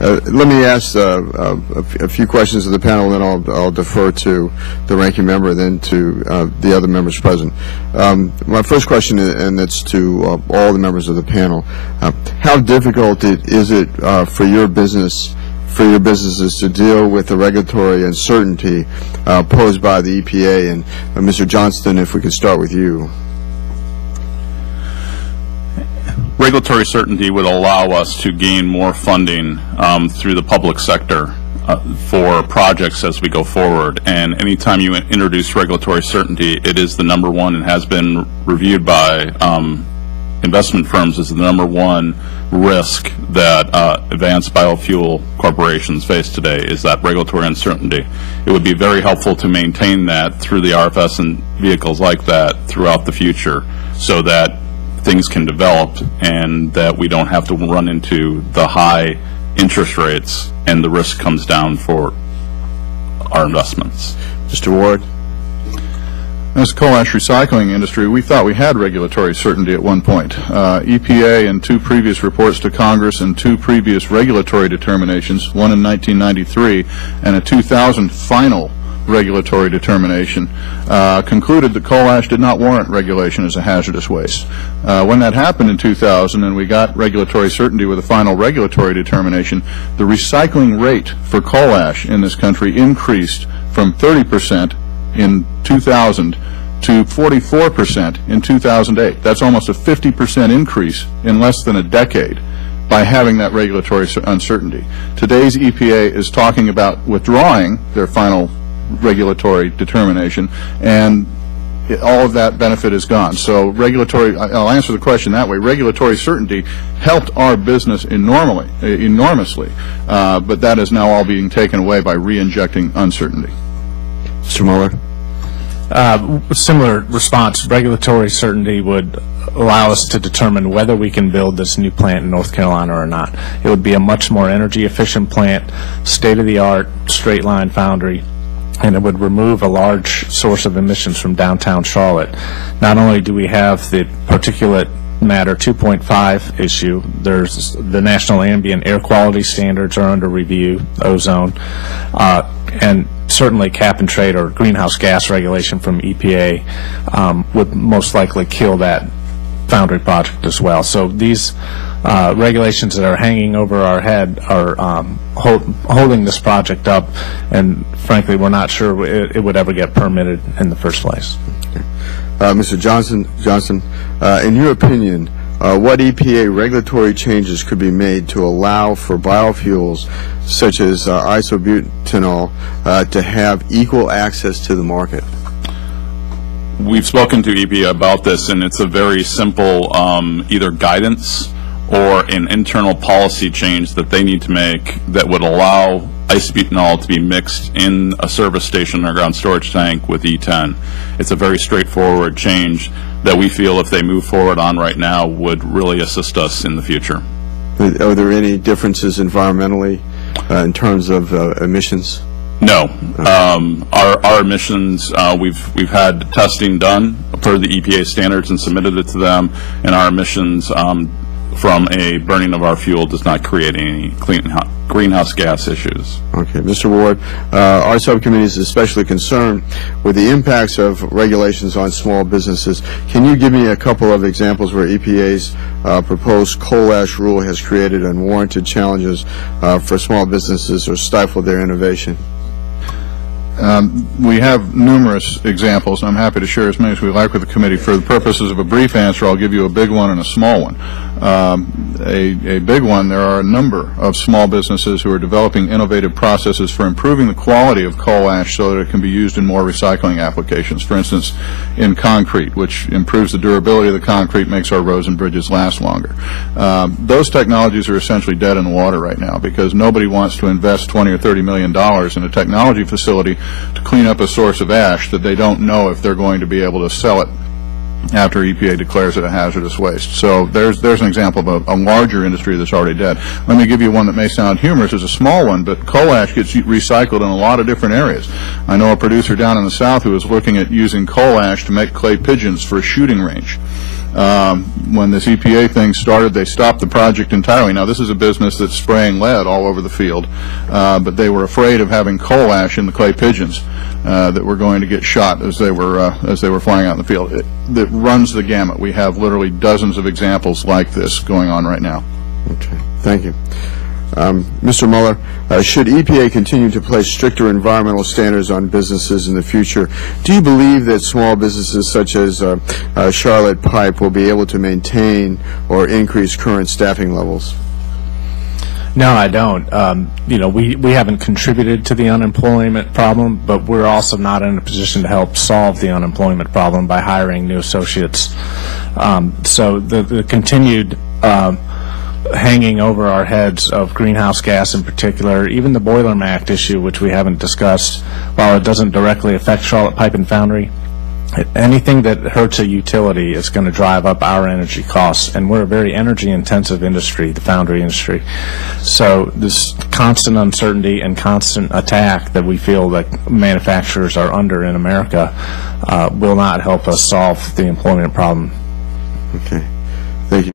Let me ask a few questions of the panel, then I'll defer to the ranking member, then to the other members present. My first question, and it's to all the members of the panel: how difficult is it for your businesses to deal with the regulatory uncertainty posed by the EPA? And Mr. Johnston, if we could start with you. Regulatory certainty would allow us to gain more funding through the public sector for projects as we go forward. And anytime you introduce regulatory certainty, it is the number one, and has been reviewed by investment firms as the number one risk that advanced biofuel corporations face today, is that regulatory uncertainty. It would be very helpful to maintain that through the RFS and vehicles like that throughout the future, so that things can develop and that we don't have to run into the high interest rates and the risk comes down for our investments. Mr. Ward. As a coal ash recycling industry, we thought we had regulatory certainty at one point. EPA in 2 previous reports to Congress and 2 previous regulatory determinations, one in 1993 and a 2000 final regulatory determination, concluded that coal ash did not warrant regulation as a hazardous waste. When that happened in 2000 and we got regulatory certainty with a final regulatory determination, the recycling rate for coal ash in this country increased from 30% in 2000 to 44% in 2008. That's almost a 50% increase in less than a decade by having that regulatory uncertainty. Today's EPA is talking about withdrawing their final regulatory determination, and all of that benefit is gone. So I'll answer the question that way. Regulatory certainty helped our business enormously, but that is now all being taken away by re-injecting uncertainty. Mr. Mueller. Similar response. Regulatory certainty would allow us to determine whether we can build this new plant in North Carolina or not. It would be a much more energy efficient plant, state-of-the-art, straight-line foundry, and it would remove a large source of emissions from downtown Charlotte. Not only do we have the particulate matter 2.5 issue, there's the National Ambient Air Quality Standards are under review, ozone, and certainly cap and trade or greenhouse gas regulation from EPA would most likely kill that foundry project as well. So these regulations that are hanging over our head are holding this project up, and frankly we're not sure it would ever get permitted in the first place. Mr. Johnson, in your opinion, what EPA regulatory changes could be made to allow for biofuels such as isobutanol to have equal access to the market? We've spoken to EPA about this, and it's a very simple either guidance or an internal policy change that they need to make that would allow isobutanol to be mixed in a service station underground storage tank with E10. It's a very straightforward change that we feel, if they move forward on right now, would really assist us in the future. Are there any differences environmentally in terms of emissions? No. Our emissions, we've had testing done per the EPA standards and submitted it to them, and our emissions from a burning of our fuel does not create any greenhouse gas issues. Okay. Mr. Ward, our subcommittee is especially concerned with the impacts of regulations on small businesses. Can you give me a couple of examples where EPA's proposed coal ash rule has created unwarranted challenges for small businesses or stifled their innovation? We have numerous examples, and I'm happy to share as many as we like with the committee. For the purposes of a brief answer, I'll give you a big one and a small one. A big one, there are a number of small businesses who are developing innovative processes for improving the quality of coal ash so that it can be used in more recycling applications. For instance, in concrete, which improves the durability of the concrete, makes our roads and bridges last longer. Those technologies are essentially dead in the water right now because nobody wants to invest $20 or $30 million in a technology facility to clean up a source of ash that they don't know if they're going to be able to sell it after EPA declares it a hazardous waste. So there's an example of a larger industry that's already dead. Let me give you one that may sound humorous as a small one, but coal ash gets recycled in a lot of different areas. I know a producer down in the south who is looking at using coal ash to make clay pigeons for a shooting range. When this EPA thing started, they stopped the project entirely. Now, this is a business that's spraying lead all over the field, but they were afraid of having coal ash in the clay pigeons that were going to get shot as they were flying out in the field. That runs the gamut. We have literally dozens of examples like this going on right now. Okay, thank you. Mr. Mueller, should EPA continue to place stricter environmental standards on businesses in the future, do you believe that small businesses such as Charlotte Pipe will be able to maintain or increase current staffing levels? No, I don't. You know, we haven't contributed to the unemployment problem, but we're also not in a position to help solve the unemployment problem by hiring new associates. So the continued hanging over our heads of greenhouse gas in particular, even the Boiler Act issue, which we haven't discussed, while it doesn't directly affect Charlotte Pipe and Foundry, anything that hurts a utility is going to drive up our energy costs, and we're a very energy-intensive industry, the foundry industry. So this constant uncertainty and constant attack that we feel that manufacturers are under in America will not help us solve the employment problem. Okay. Thank you.